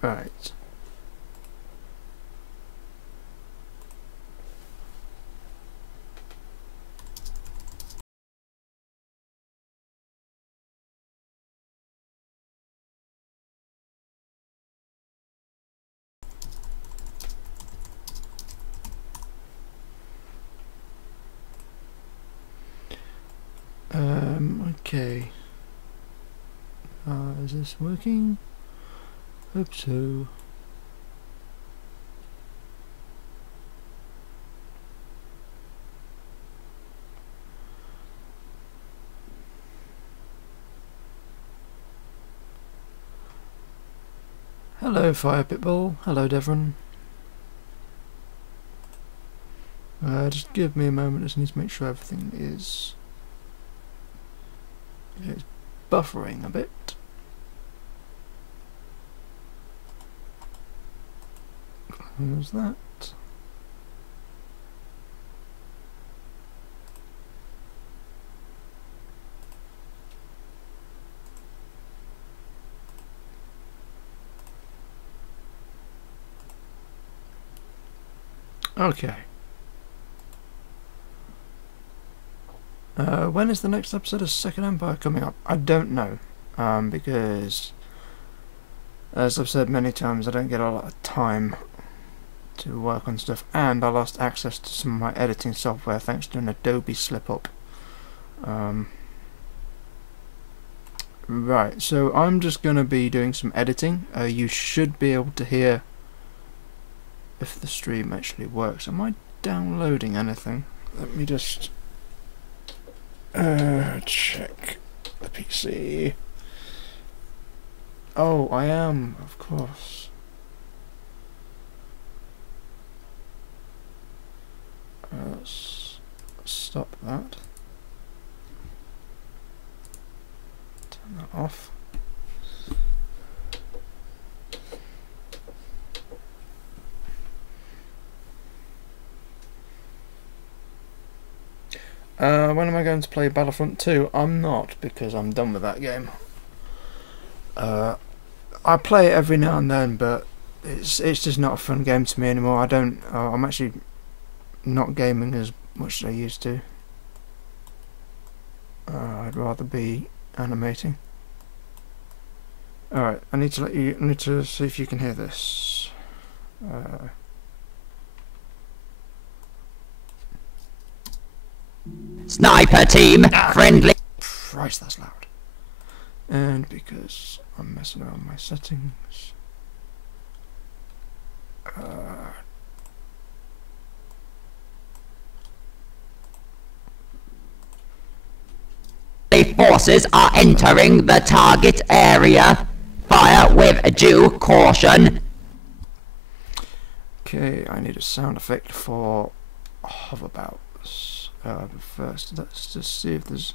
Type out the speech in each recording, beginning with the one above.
Right. Okay. Is this working? Hope so. Hello, Fire Pitbull. Hello, Devon. Just give me a moment. I just need to make sure everything is buffering a bit. Close that. Okay. When is the next episode of Second Empire coming up? I don't know, because, as I've said many times, I don't get a lot of time to work on stuff, and I lost access to some of my editing software thanks to an Adobe slip-up. Right, so I'm just going to be doing some editing. You should be able to hear if the stream actually works. Am I downloading anything? Let me just check the PC. Oh, I am, of course. Let's stop that. Turn that off. When am I going to play Battlefront 2? I'm not, because I'm done with that game. I play it every now and then, but it's just not a fun game to me anymore. I'm actually not gaming as much as I used to. I'd rather be animating. Alright, I need to see if you can hear this. Sniper team, friendly. Christ, that's loud. And because I'm messing around with my settings. Forces are entering the target area. Fire with due caution. Okay, I need a sound effect for hoverbouts. But first, let's just see if there's...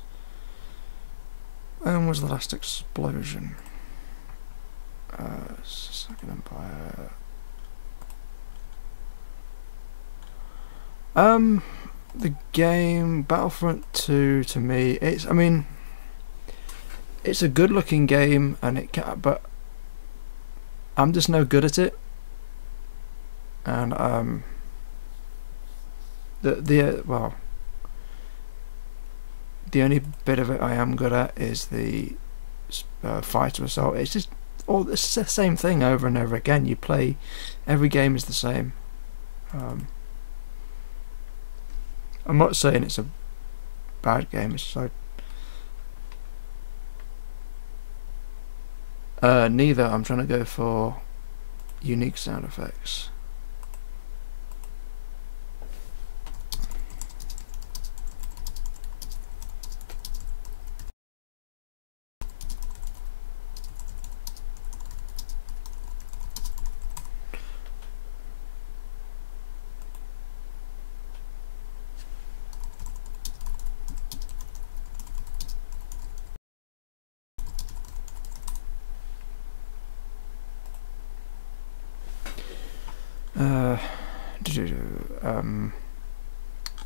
When was the last explosion? Second Empire... The game Battlefront 2 to me, it's a good looking game, and but I'm just no good at it. And well, the only bit of it I am good at is the fighter assault. It's just it's the same thing over and over again. You play, every game is the same. I'm not saying it's a bad game. It's like neither. I'm trying to go for unique sound effects.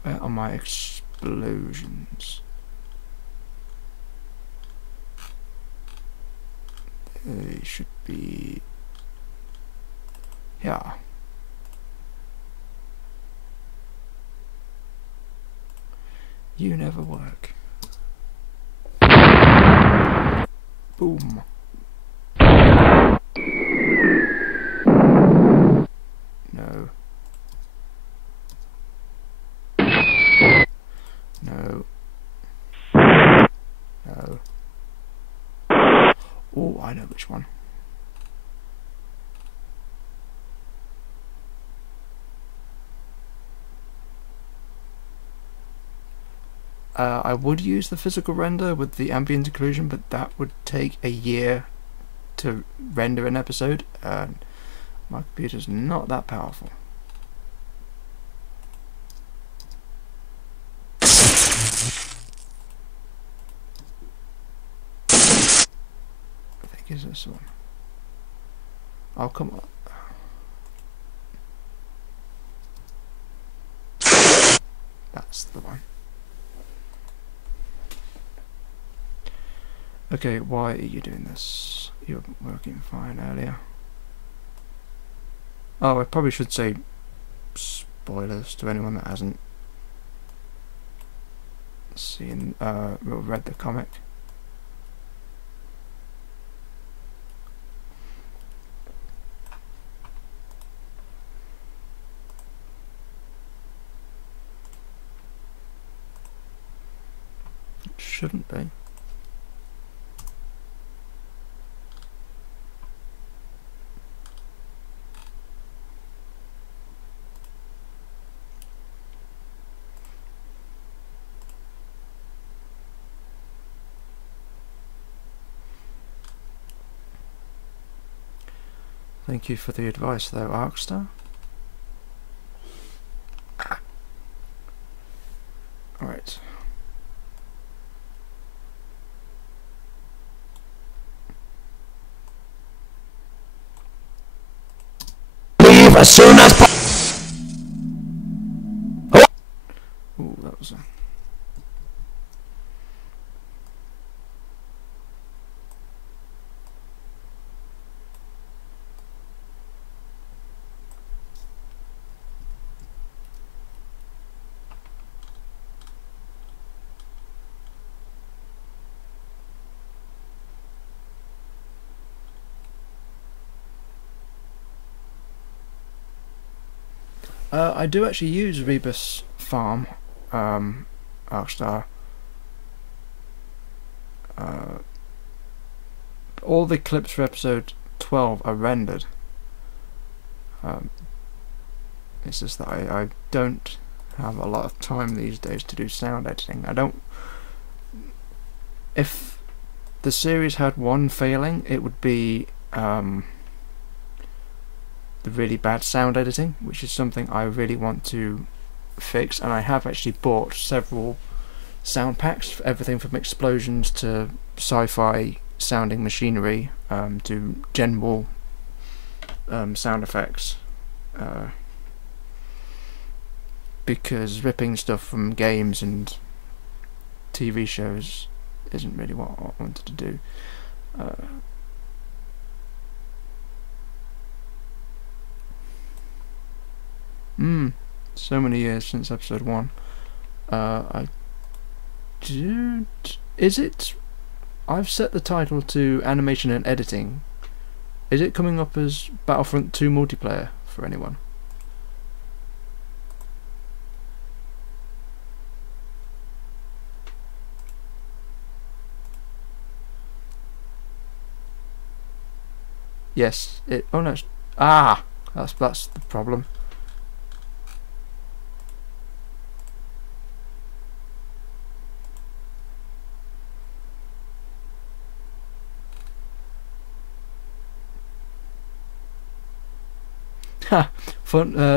Where are my explosions? They should be Yeah. You never work. Boom. No. No. No. Oh, I know which one. I would use the physical render with the ambient occlusion, but that would take a year to render an episode, and my computer's not that powerful. I think it's this one. Oh, come on. That's the one. Okay, why are you doing this? You were working fine earlier. Oh, I probably should say spoilers to anyone that hasn't seen or read the comic. It shouldn't be. Thank you for the advice though, Arkstar. Alright. Leave as soon as possible. Ooh, that was a... I do actually use Rebus Farm, Arkstar. All the clips for episode 12 are rendered. It's just that I don't have a lot of time these days to do sound editing. I don't... If the series had one failing, it would be the really bad sound editing, which is something I really want to fix, and I have actually bought several sound packs for everything from explosions to sci-fi sounding machinery to general sound effects, because ripping stuff from games and TV shows isn't really what I wanted to do. So many years since episode 1. Is it... I've set the title to animation and editing. Is it coming up as Battlefront 2 multiplayer for anyone? Yes, it... Oh no, that's the problem.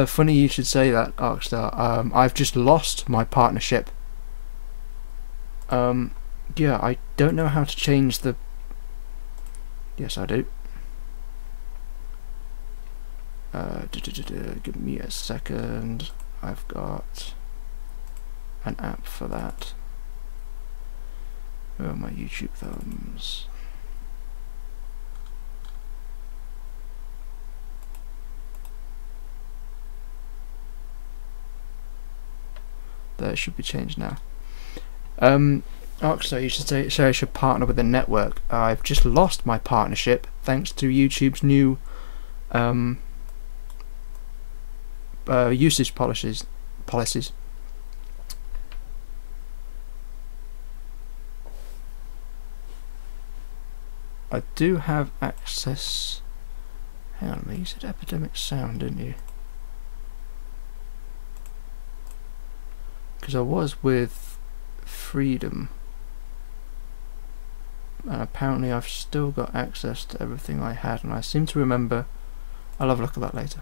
Funny you should say that, Arkstar. I've just lost my partnership. Yeah, I don't know how to change the... Yes, I do. Give me a second. I've got an app for that. Where are my YouTube thumbs? it should be changed now. Arkstar, you should say I should partner with a network. I've just lost my partnership thanks to YouTube's new usage policies. I do have access. Hang on a minute, you said Epidemic Sound, didn't you? Because I was with Freedom, and apparently I've still got access to everything I had, and I seem to remember. I'll have a look at that later.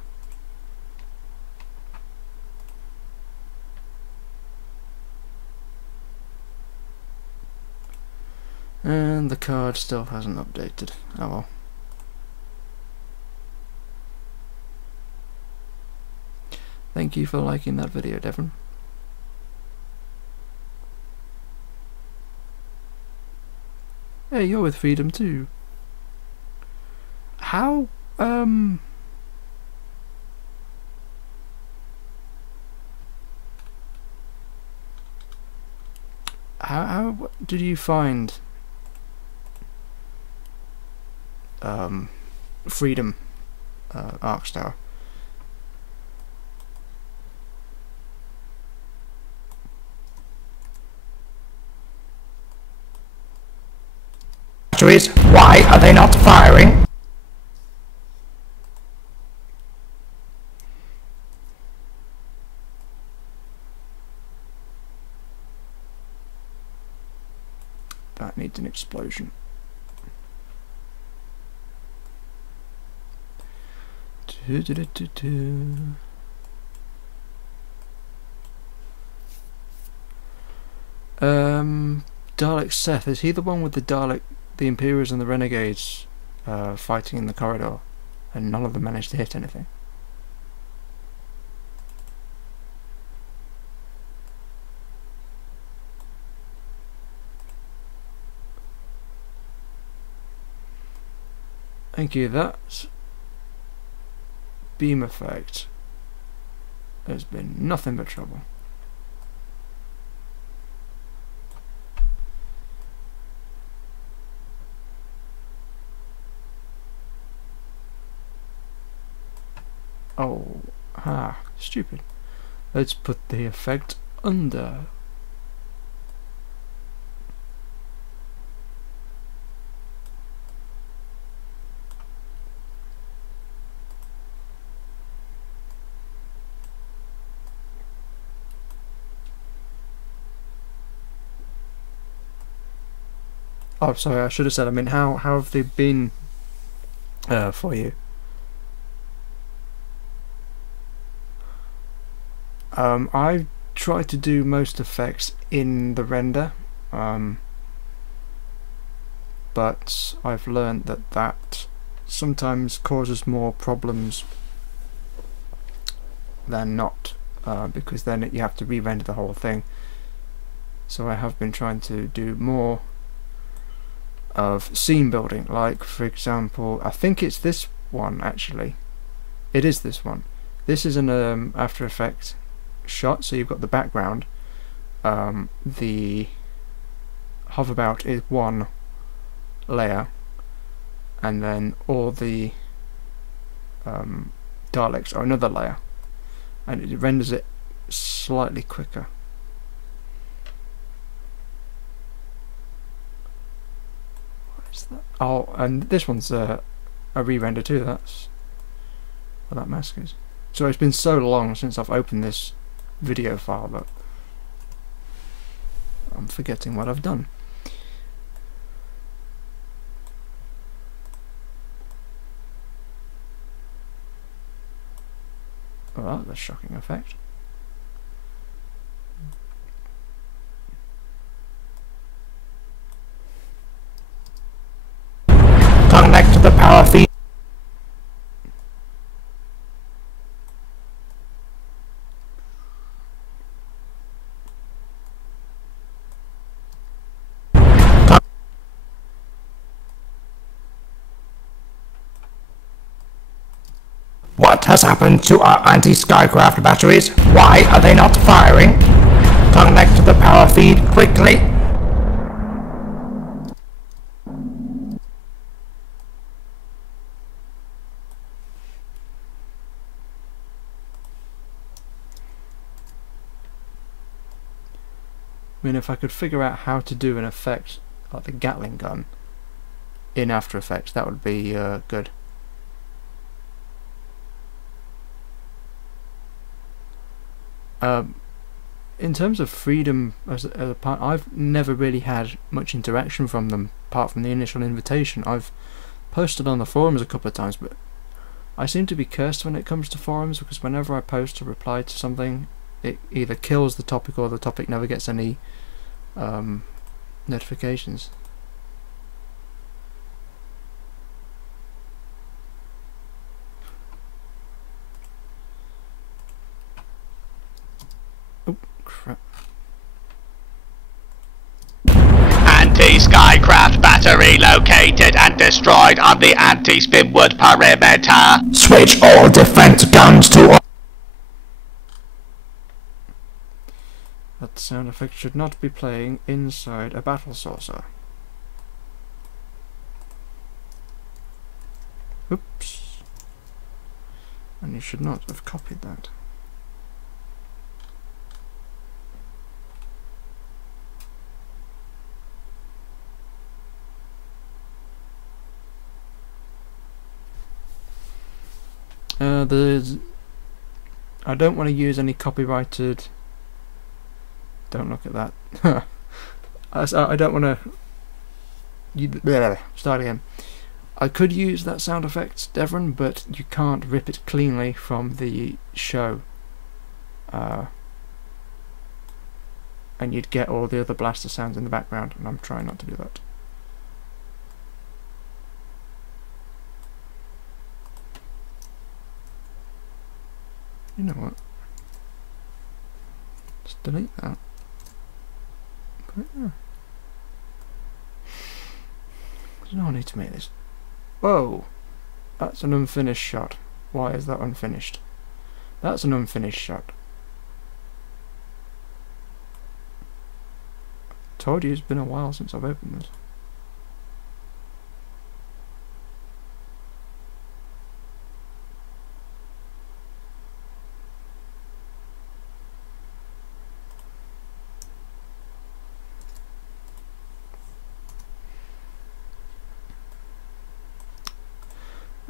And the card still hasn't updated. Oh well. Thank you for liking that video, Devon. Hey, you're with Freedom too. How did you find Freedom, Arkstar? Why are they not firing? That needs an explosion. Dalek Seth, is he the one with the Dalek, the Imperials and the Renegades fighting in the corridor, and none of them managed to hit anything? Thank you. That beam effect has been nothing but trouble. Oh, stupid. Let's put the effect under. Oh, sorry, I should have said, I mean, how have they been for you? I try to do most effects in the render, but I've learned that sometimes causes more problems than not, because then you have to re-render the whole thing. So I have been trying to do more of scene building, like for example, I think it's this one actually. It is this one. This is an After Effects shot, so you've got the background. The hoverbout is one layer, and then all the Daleks are another layer, and it renders it slightly quicker. What is that? Oh, and this one's a re-render too. That's what that mask is. So it's been so long since I've opened this video file that I'm forgetting what I've done. Oh, that's a shocking effect. Connect to the power feed. What has happened to our anti-Skycraft batteries? Why are they not firing? feed quickly. I mean, if I could figure out how to do an effect like the Gatling gun in After Effects, that would be good. In terms of freedom as a part, I've never really had much interaction from them apart from the initial invitation. I've posted on the forums a couple of times, but I seem to be cursed when it comes to forums, because whenever I post or reply to something, it either kills the topic or the topic never gets any notifications. Oh crap. Anti-Skycraft battery located and destroyed on the anti-Spinwood perimeter. Switch all defense guns to... That sound effect should not be playing inside a battle saucer. Oops. And you should not have copied that. I don't want to use any copyrighted... Don't look at that. I don't want to... Start again. I could use that sound effect, Devon, but you can't rip it cleanly from the show. And you'd get all the other blaster sounds in the background, and I'm trying not to do that. You know what? Just delete that. Put it there. There's no need to make this. Whoa! That's an unfinished shot. Why is that unfinished? That's an unfinished shot. Told you it's been a while since I've opened this.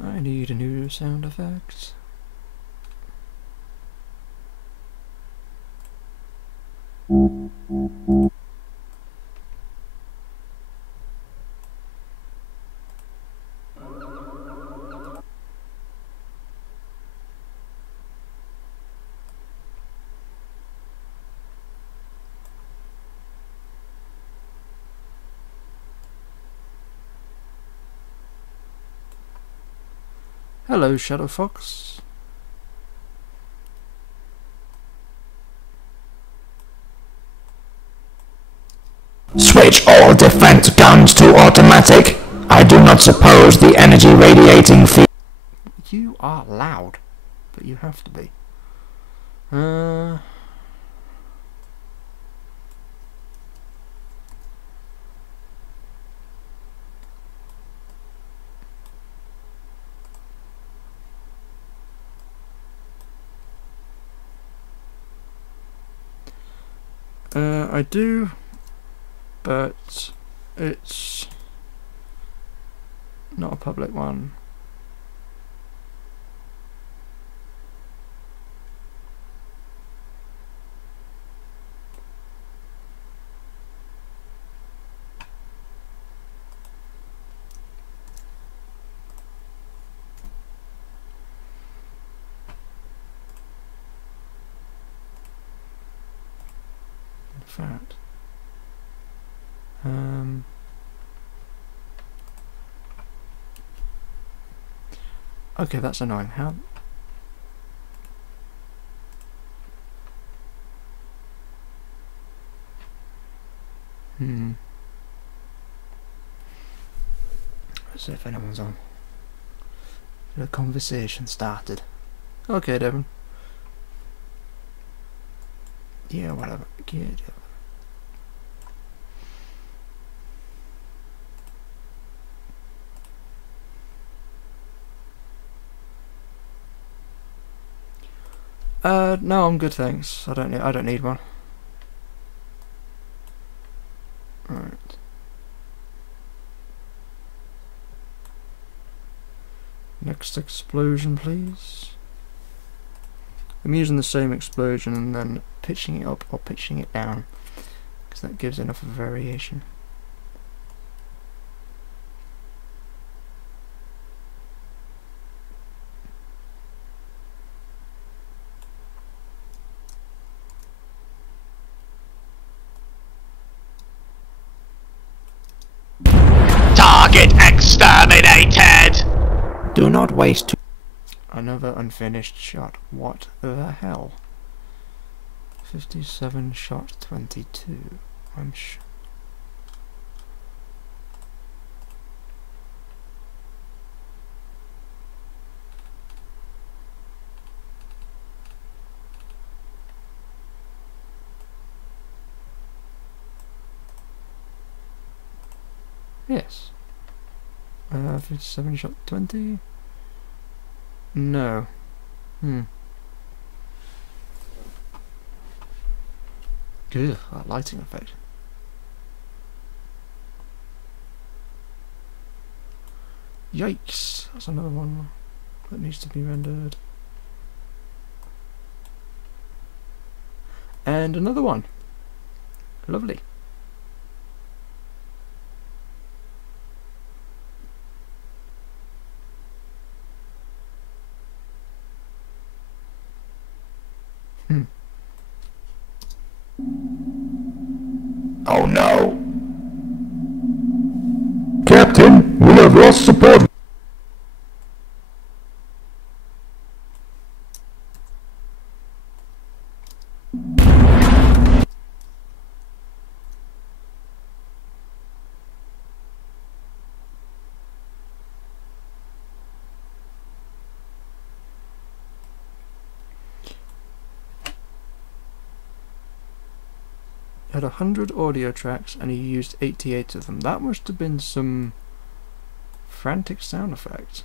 I need a new sound effect. Hello, Shadow Fox. Switch all defense guns to automatic. I do not suppose the energy radiating field... You are loud, but you have to be. I do, but it's not a public one. In fact, okay, that's annoying. How? Let's see if anyone's on. The conversation started. Okay, Devon. Yeah, whatever. Yeah, No, I'm good, thanks. I don't need one. Right. Next explosion, please. I'm using the same explosion and then pitching it up or pitching it down, because that gives enough variation. Target exterminated! Do not waste. Another unfinished shot. What the hell? 57 shot 22. I'm sure. Yes. 57 shot 20. No. Ugh, that lighting effect. Yikes! That's another one that needs to be rendered. And another one. Lovely. Oh no! Captain, we have lost support! Had 100 audio tracks and he used 88 of them. That must have been some frantic sound effect.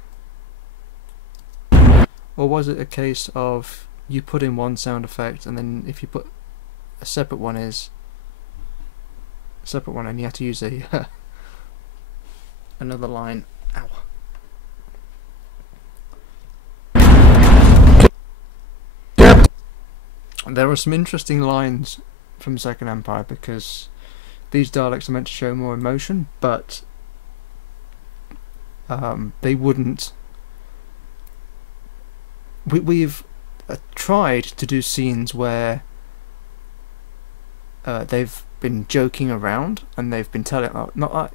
Or was it a case of you put in one sound effect and then if you put a separate one and you had to use a another line. Ow. There are some interesting lines from Second Empire because these Daleks are meant to show more emotion, but they wouldn't. We've tried to do scenes where they've been joking around and they've been telling not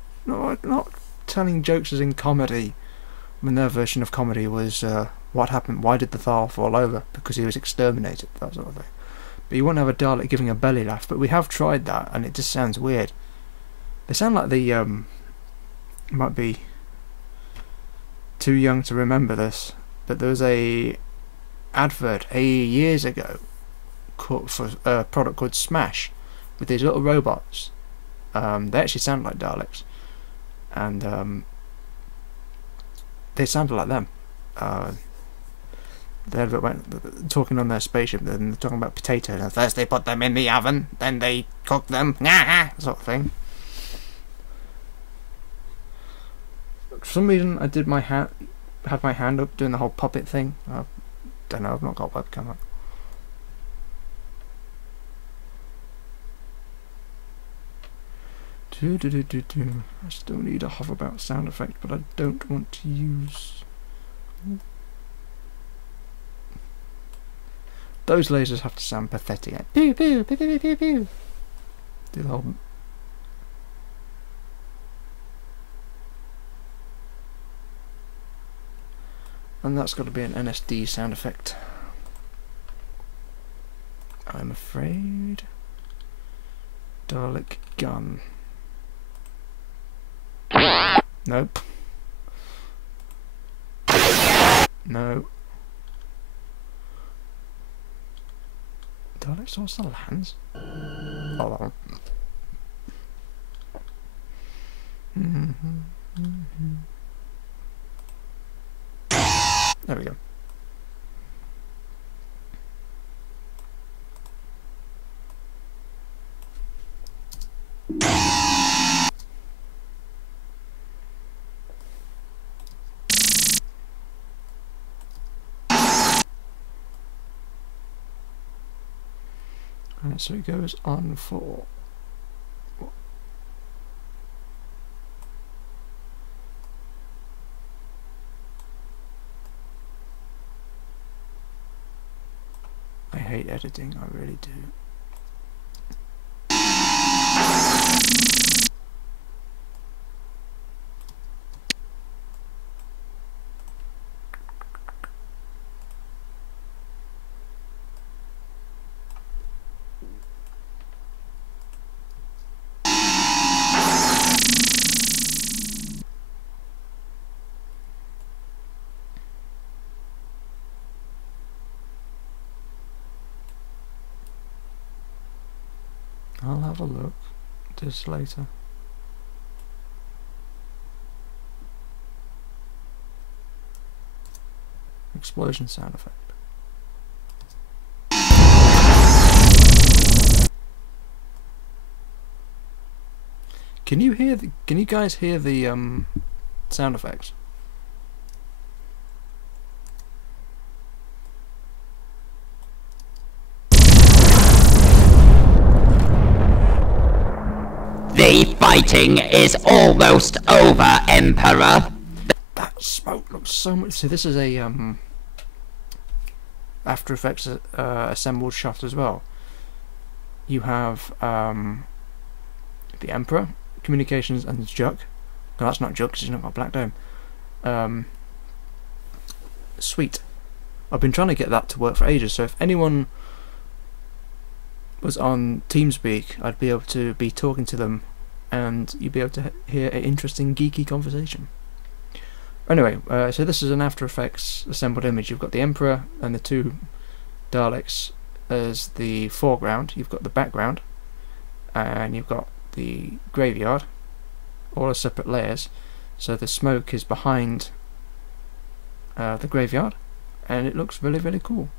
telling jokes as in comedy. I mean, their version of comedy was what happened? Why did the Thal fall over? Because he was exterminated. That sort of thing. But you won't have a Dalek giving a belly laugh. But we have tried that, and it just sounds weird. They sound like they might be too young to remember this. But there was a advert years ago for a product called Smash with these little robots. They actually sound like Daleks, and they sounded like them. They went talking on their spaceship, and they're talking about potatoes. And first they put them in the oven, then they cook them, sort of thing. For some reason, I did had my hand up doing the whole puppet thing. I don't know. I've not got webcam up. I still need a hoverbout sound effect, but I don't want to use. Those lasers have to sound pathetic. Like, pew, pew, pew, pew, pew, pew. Do the whole. And that's got to be an NSD sound effect. I'm afraid. Dalek gun. Nope. No. Dalek source the lands? Oh, there we go. Alright, so it goes on for... I hate editing, I really do. I'll have a look at this later. Explosion sound effect. Can you hear the, can you guys hear the sound effects? The fighting is almost over, Emperor. That smoke looks so much. So this is a After Effects assembled shot as well. You have the Emperor, Communications, and Juck. No, that's not Juck because he's not got Black Dome. Sweet. I've been trying to get that to work for ages. So if anyone was on TeamSpeak, I'd be able to be talking to them, and you'd be able to hear an interesting geeky conversation. Anyway, so this is an After Effects assembled image. You've got the Emperor and the two Daleks as the foreground. You've got the background, and you've got the graveyard, all as separate layers. So the smoke is behind the graveyard, and it looks really, really cool.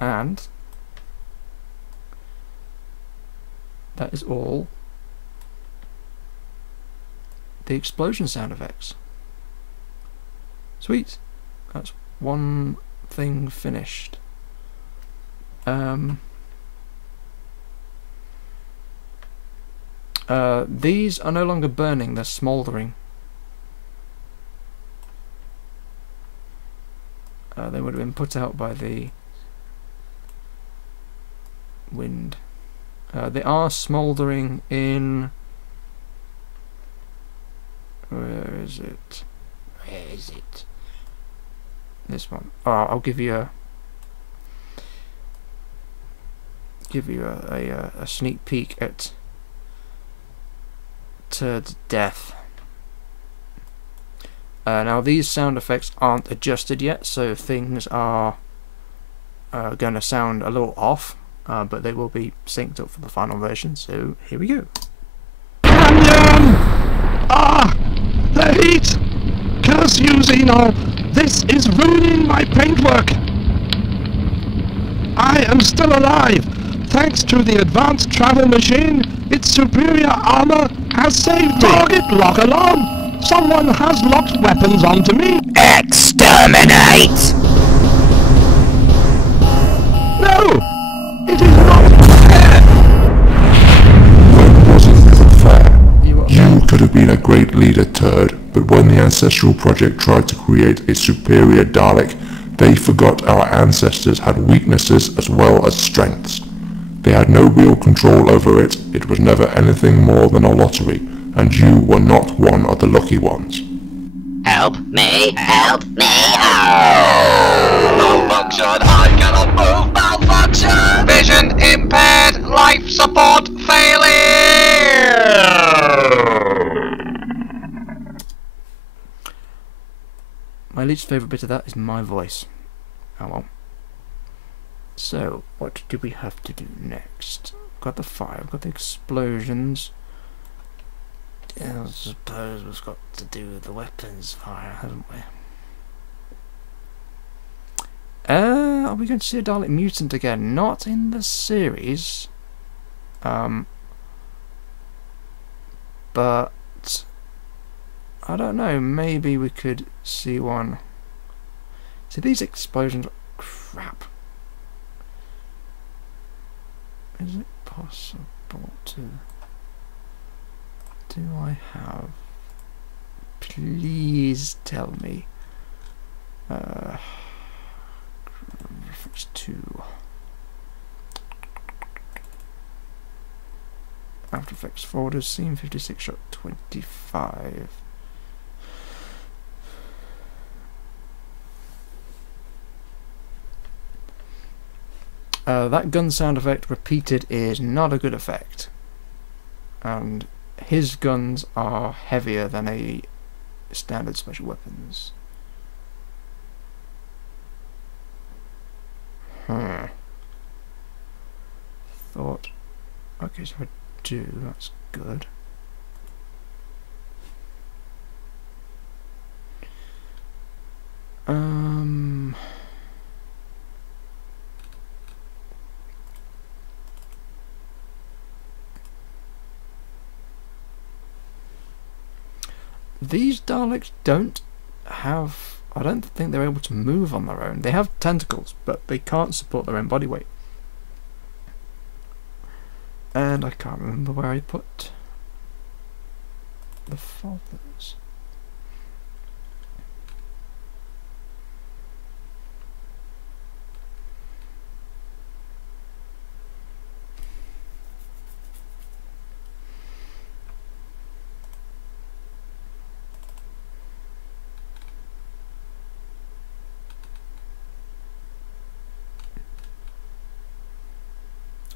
And that is all the explosion sound effects. Sweet. That's one thing finished. These are no longer burning, they're smouldering. They would have been put out by the wind. They are smouldering in... Where is it? Where is it? This one. Oh, I'll give you a sneak peek at Turd Death. Now these sound effects aren't adjusted yet, so things are going to sound a little off, but they will be synced up for the final version. So here we go. Canyon! Ah! The heat! Curse you, Xeno! This is ruining my paintwork! I am still alive! Thanks to the advanced travel machine, its superior armor has saved me! Target lock alarm! Someone has locked weapons onto me! Exterminate! No! It is not fair! It wasn't even fair. You could have been a great leader, Turd, but when the Ancestral Project tried to create a superior Dalek, they forgot our ancestors had weaknesses as well as strengths. They had no real control over it, it was never anything more than a lottery, and you were not one of the lucky ones. Help me! Help me! Oh! Malfunction! I cannot move! Malfunction! Vision impaired! Life support failure! My least favourite bit of that is my voice. Oh well. So, what do we have to do next? We've got the fire, we've got the explosions. Yeah, I suppose we've got to do the weapons fire, haven't we? are we going to see a Dalek mutant again? Not in the series. But I don't know, maybe we could see one. See, these explosions, crap. Is it possible to... Do I have... Please tell me. Reference to... After Effects folders, scene 56 shot 25. That gun sound effect repeated is not a good effect, and his guns are heavier than a standard special weapons. Thought, okay, so I do, that's good. These Daleks don't have... I don't think they're able to move on their own. They have tentacles, but they can't support their own body weight. And I can't remember where I put the folders.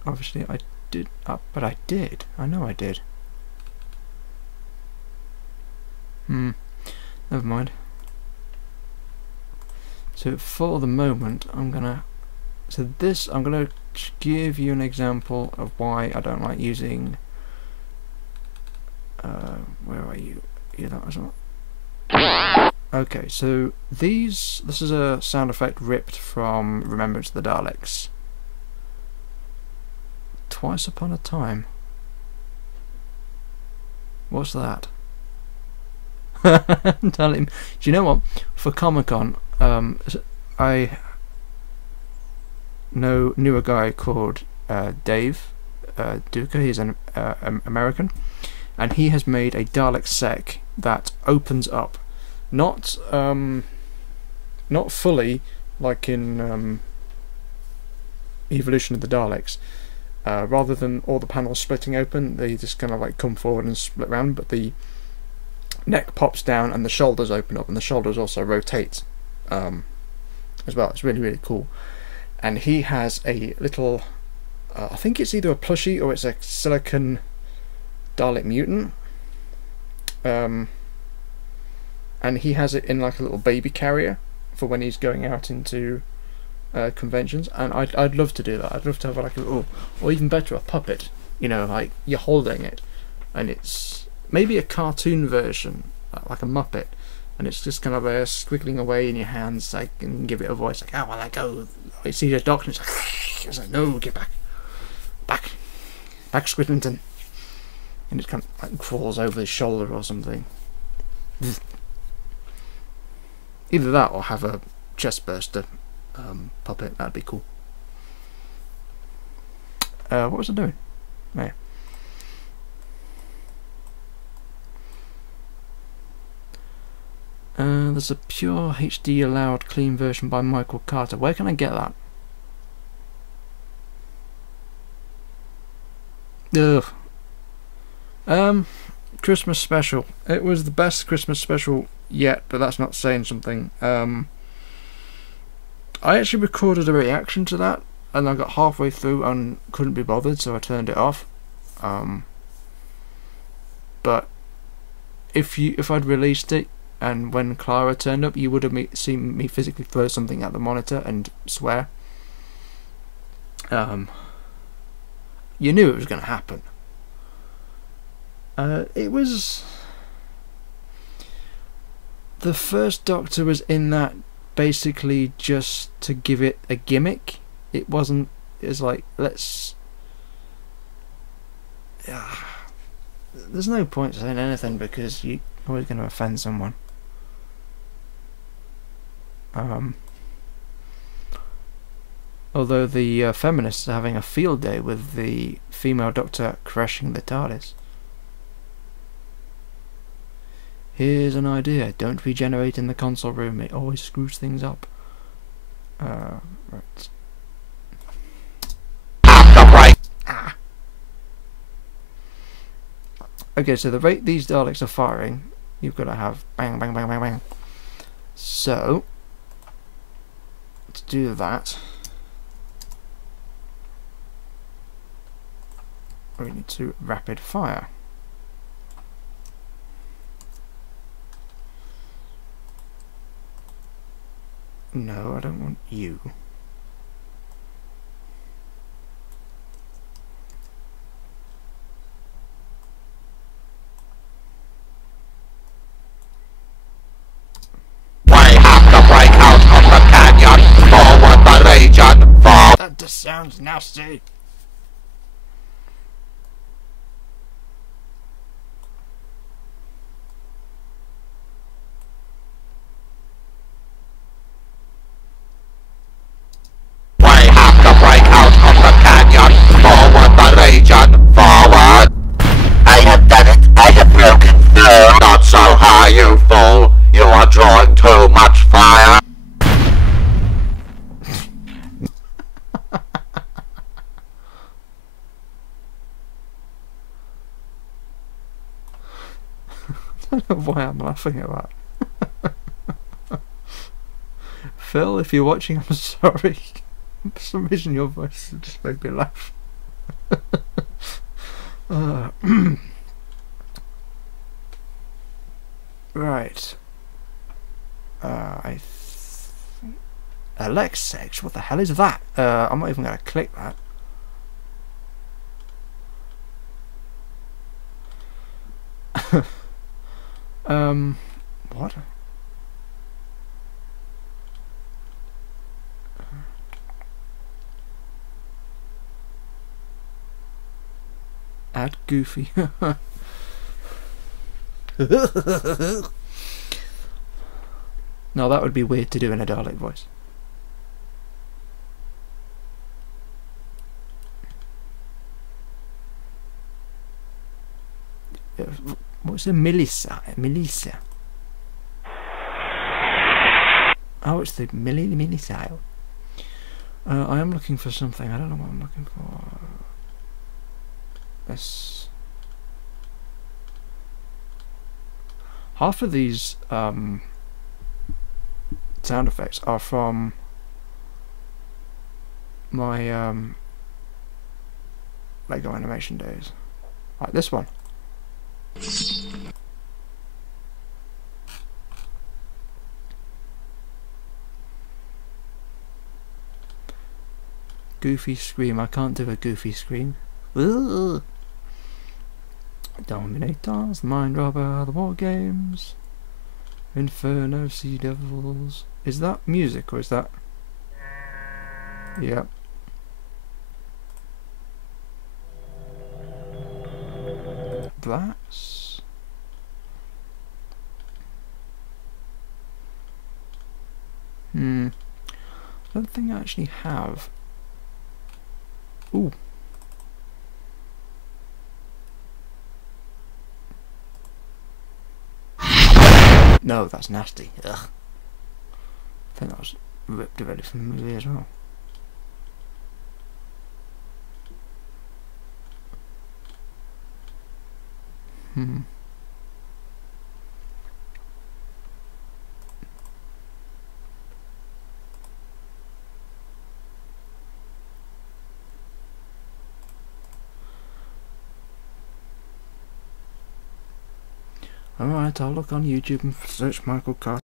Obviously I did, but I did. I know I did. Never mind. So for the moment, I'm gonna give you an example of why I don't like using. Where are you? Yeah, that was not. Okay, so this is a sound effect ripped from Remembrance of the Daleks. Twice Upon a Time. What's that? Tell him. Do you know what? For Comic-Con, I knew a guy called Dave Duca. He's an American, and he has made a Dalek sec that opens up, not fully like in Evolution of the Daleks. Rather than all the panels splitting open, they just kind of like come forward and split around, but the neck pops down and the shoulders open up, and the shoulders also rotate as well. It's really, really cool. And he has a little, I think it's either a plushie or it's a silicon Dalek mutant, and he has it in like a little baby carrier for when he's going out into conventions, and I'd love to do that. I'd love to have like a little, or even better, a puppet. You know, like you're holding it, and it's maybe a cartoon version, like a Muppet, and it's just kind of squiggling away in your hands, like, and give it a voice like, "Oh, well, I go." I see the doctor, and it's like, "No, get back, Squidlington," and it kind of like crawls over his shoulder or something. Either that, or have a chest burster. Puppet, that'd be cool. What was I doing? There. There's a pure HD allowed clean version by Michael Carter. Where can I get that? Ugh. Christmas special. It was the best Christmas special yet, but that's not saying something. I actually recorded a reaction to that, and I got halfway through and couldn't be bothered, so I turned it off. But if I'd released it, and when Clara turned up, you would have seen me physically throw something at the monitor and swear. You knew it was going to happen. It was... The first Doctor was in that basically just to give it a gimmick. It wasn't. It's like, let's. There's no point saying anything because you're always going to offend someone. Although the feminists are having a field day with the female doctor crashing the TARDIS. Here's an idea: don't regenerate in the console room, it always screws things up. Right. Ah. Okay, so the rate these Daleks are firing, you've got to have bang, bang, bang, bang, bang. So, to do that, we need to rapid fire. No, I don't want you. That just sounds nasty. Drawing too much fire. I don't know why I'm laughing at that. Phil, if you're watching, I'm sorry. For some reason your voice just made me laugh. Right. Alexex, what the hell is that? I'm not even going to click that. What? Add Goofy. No, that would be weird to do in a Dalek voice. What's a Melissa? Melissa. Oh, it's the Melissa. I am looking for something. I don't know what I'm looking for. This. Half of these sound effects are from my Lego animation days. Like this one. Goofy scream. I can't do a goofy scream. Ugh. Dominators, Mind Robber, the War Games, Inferno, Sea Devils. Is that music or is that? Yep. That's. I don't think I actually have. Ooh. No, that's nasty. Ugh. I think that was ripped directly from the movie as well. Alright, I'll look on YouTube and search Michael Carter.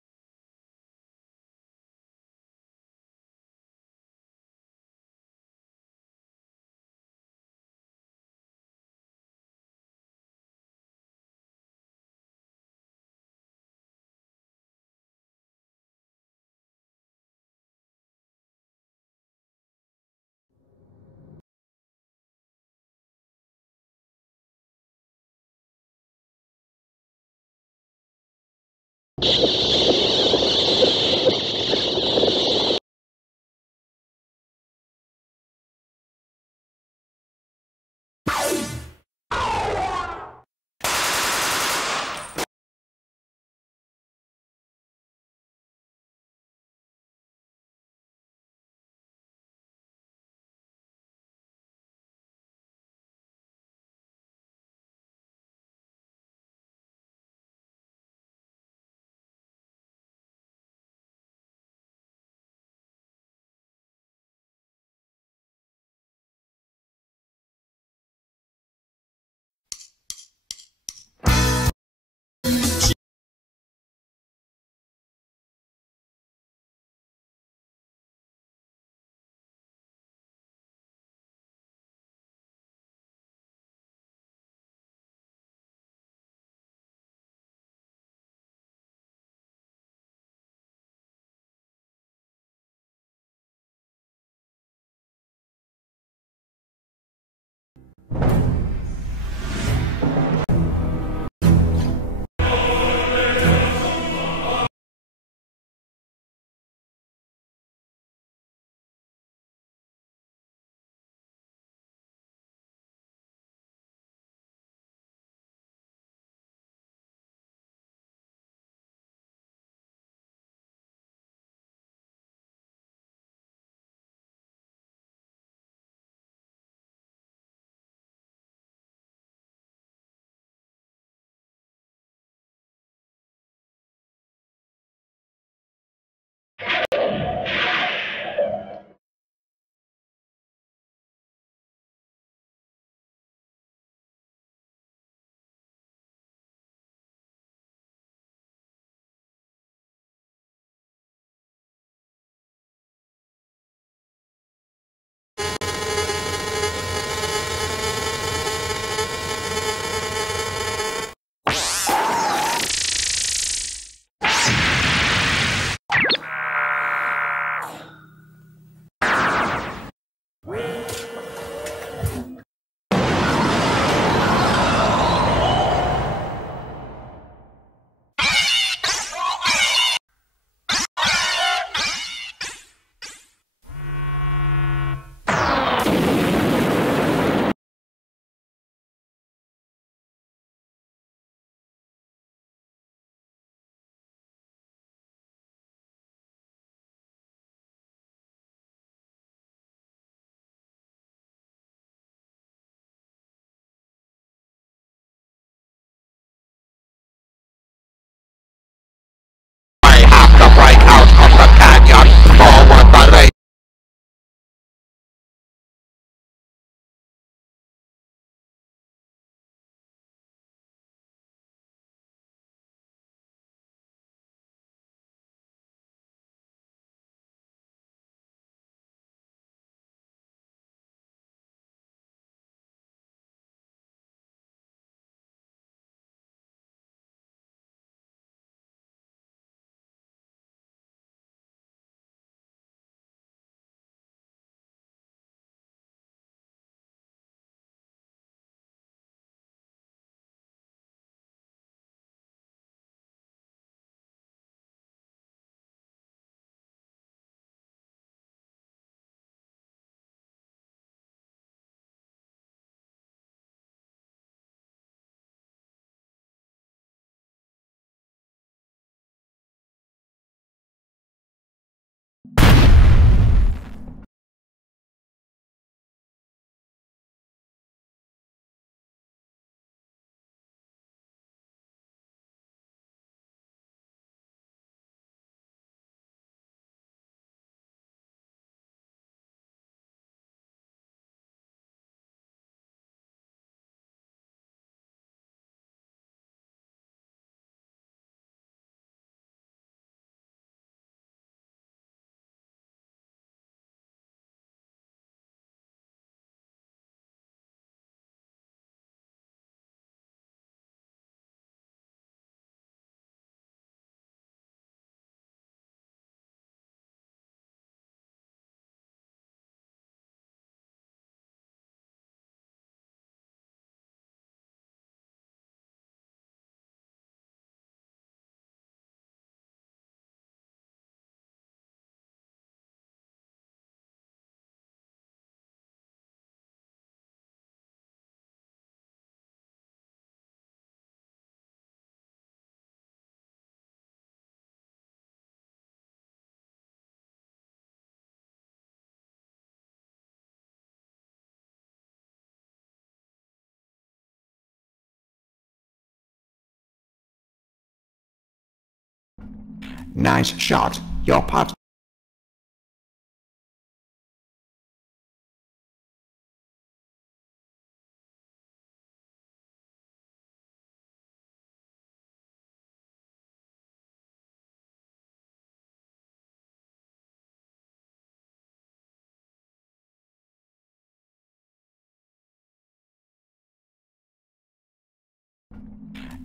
Nice shot. Your part.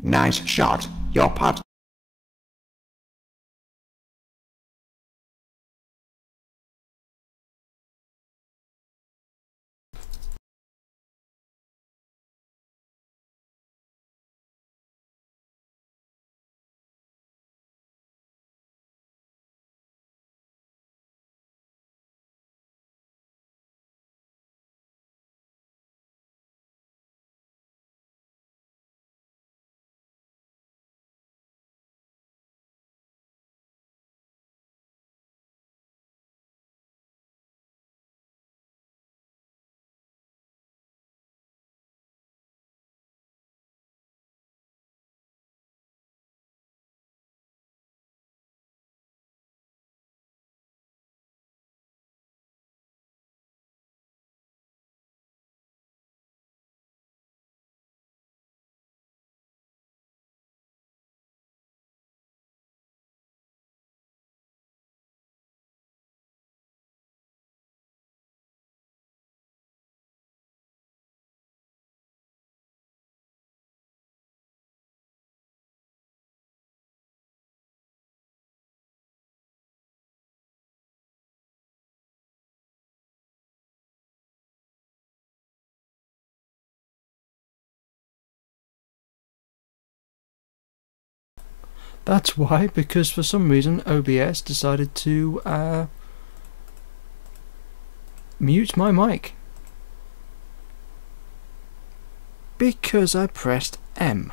Nice shot. Your part. That's why, because for some reason OBS decided to mute my mic. Because I pressed M.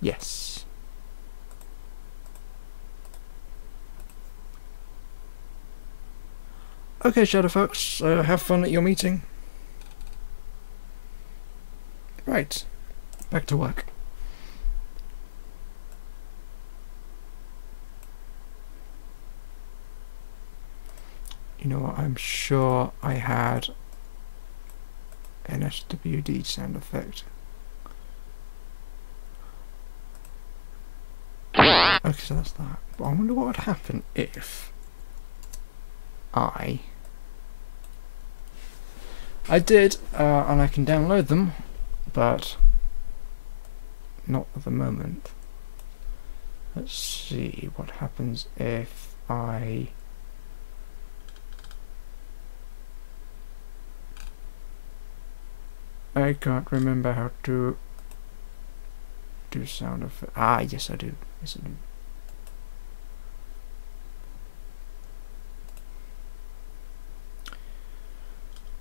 Yes. Okay, Shadow folks, have fun at your meeting. Right, back to work. You know what, I'm sure I had an SWD sound effect. Okay, so that's that. But I wonder what would happen if I did, and I can download them, but not at the moment. Let's see what happens if I can't remember how to do sound effects. Ah, yes I do. Yes I do.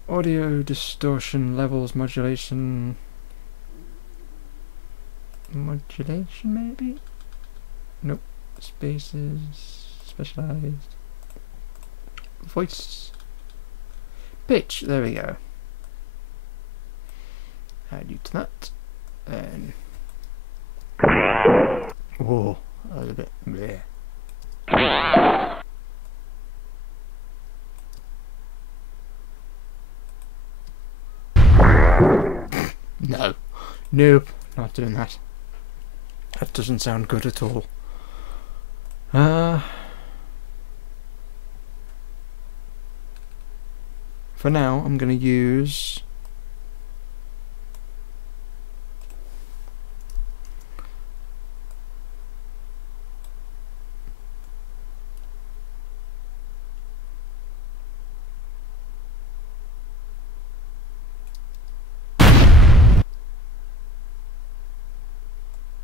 Audio distortion levels modulation maybe? Nope. Spaces specialized voice pitch, there we go. Add you to that and whoa, that was a bit bleh. No, nope, not doing that. That doesn't sound good at all. For now, I'm going to use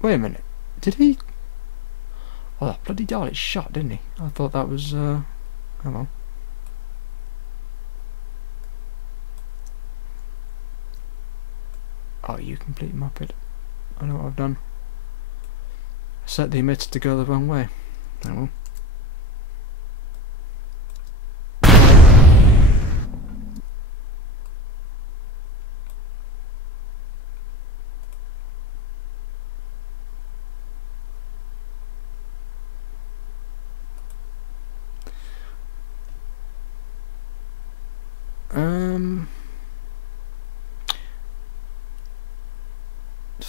wait a minute, did he? Oh, that bloody Dalek shot, didn't he? I thought that was, hang on. Oh, you complete muppet. I know what I've done. I set the emitter to go the wrong way. Oh well.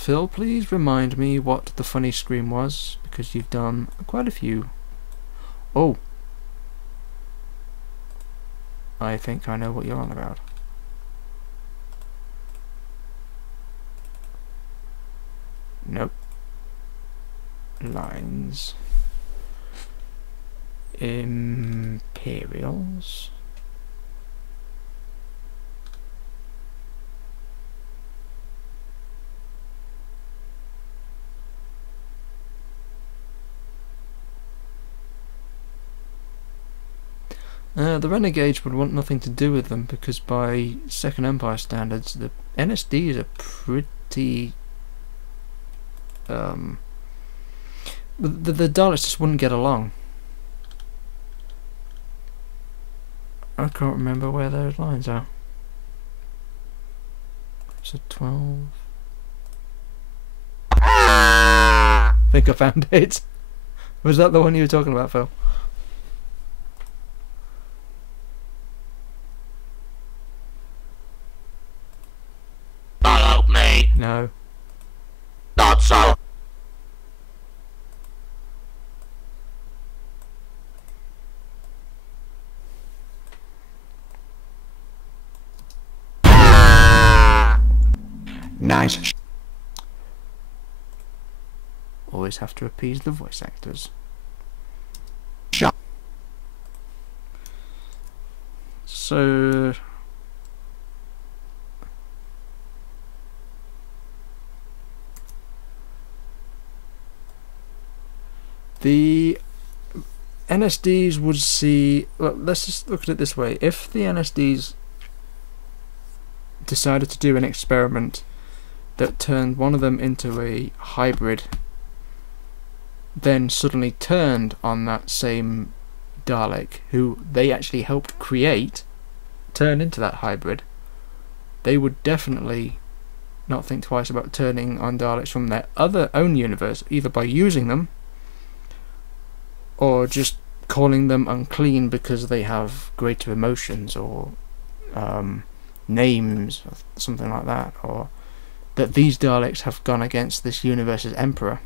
Phil, please remind me what the funny scream was, because you've done quite a few. Oh, I think I know what you're on about. Nope. Lines. Imperials. The Renegades would want nothing to do with them, because by Second Empire standards, the NSDs are pretty... the Daleks just wouldn't get along. I can't remember where those lines are. Is it 12? I think I found it. Was that the one you were talking about, Phil? Follow me. No. Not so. Nice. Always have to appease the voice actors. Shot. So... the NSDs would see... Well, let's just look at it this way. If the NSDs decided to do an experiment that turned one of them into a hybrid, then suddenly turned on that same Dalek who they actually helped create, turn into that hybrid, they would definitely not think twice about turning on Daleks from their own universe, either by using them or just calling them unclean because they have greater emotions or names or something like that, or that these Daleks have gone against this universe's emperor.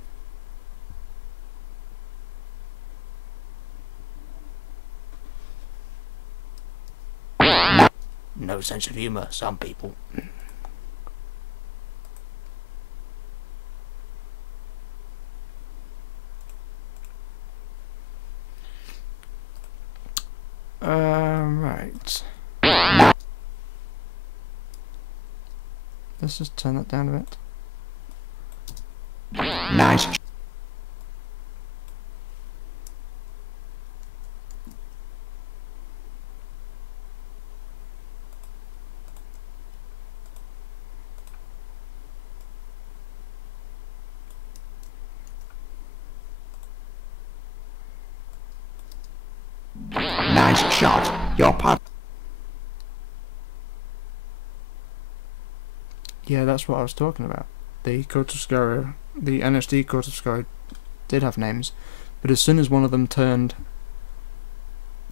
No sense of humour, some people. Right. Let's just turn that down a bit. Nice. Nice shot. Your part. Yeah, that's what I was talking about. The Cortoscura, the NSD Cortoscura did have names, but as soon as one of them turned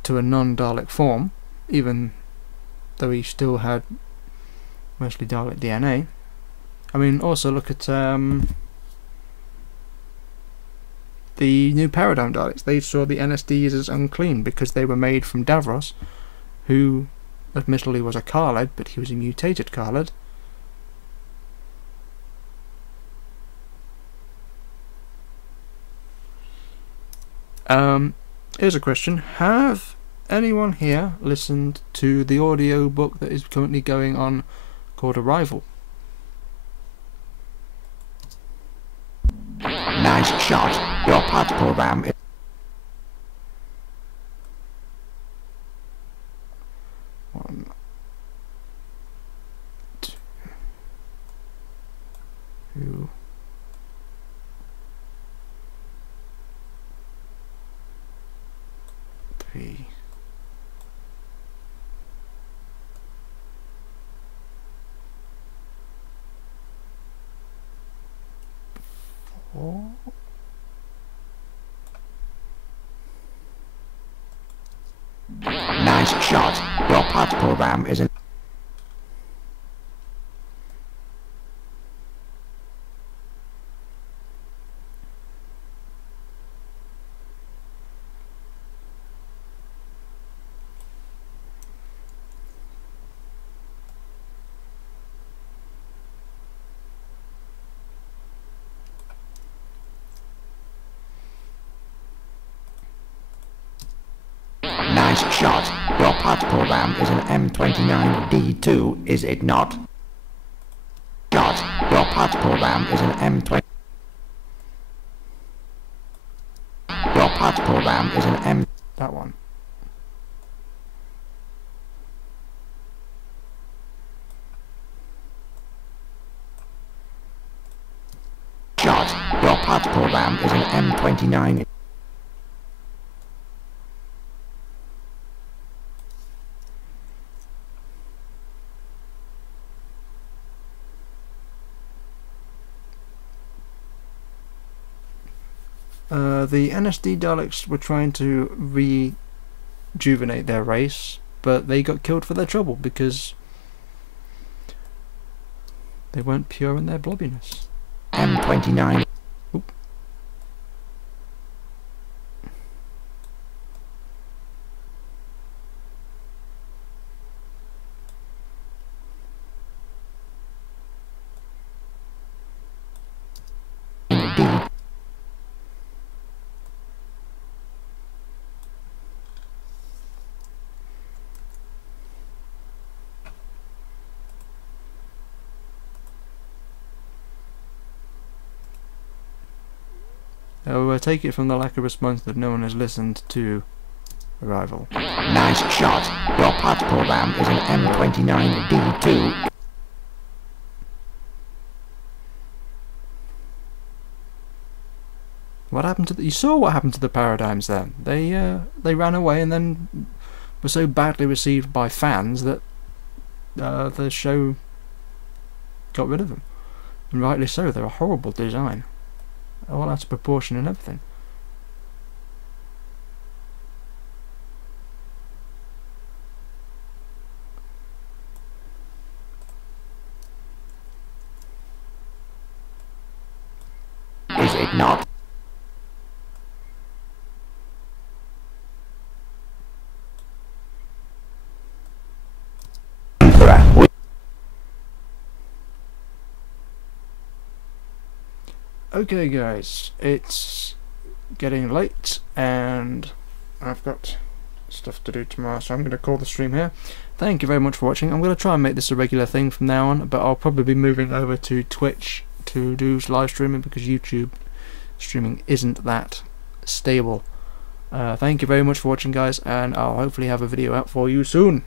to a non-Dalek form, even though he still had mostly Dalek DNA, I mean, also look at the new Paradigm Daleks. They saw the NSDs as unclean because they were made from Davros, who admittedly was a Khaled, but he was a mutated Khaled. Here's a question. Have anyone here listened to the audio book that is currently going on called Arrival? Nice shot. Your part program is... One, two, three, four. Nice shot. Your part program is in... Nice shot. Your parts program is an M29D2, is it not? Shot. Your parts program is an M20. Your parts program is an M. That one. Shot. Your parts program is an M29. The NSD Daleks were trying to rejuvenate their race, but they got killed for their trouble because they weren't pure in their blobbiness. M29. Oop. So take it from the lack of response that no one has listened to Arrival. Nice shot. Your parts program is an M29D2. What happened to you saw what happened to the Paradigms then? They ran away and then were so badly received by fans that the show got rid of them. And rightly so, they're a horrible design. All out of proportion and everything. Is it not? Okay guys, it's getting late and I've got stuff to do tomorrow, so I'm going to call the stream here. Thank you very much for watching. I'm going to try and make this a regular thing from now on, but I'll probably be moving over to Twitch to do live streaming because YouTube streaming isn't that stable. Thank you very much for watching guys, and I'll hopefully have a video out for you soon.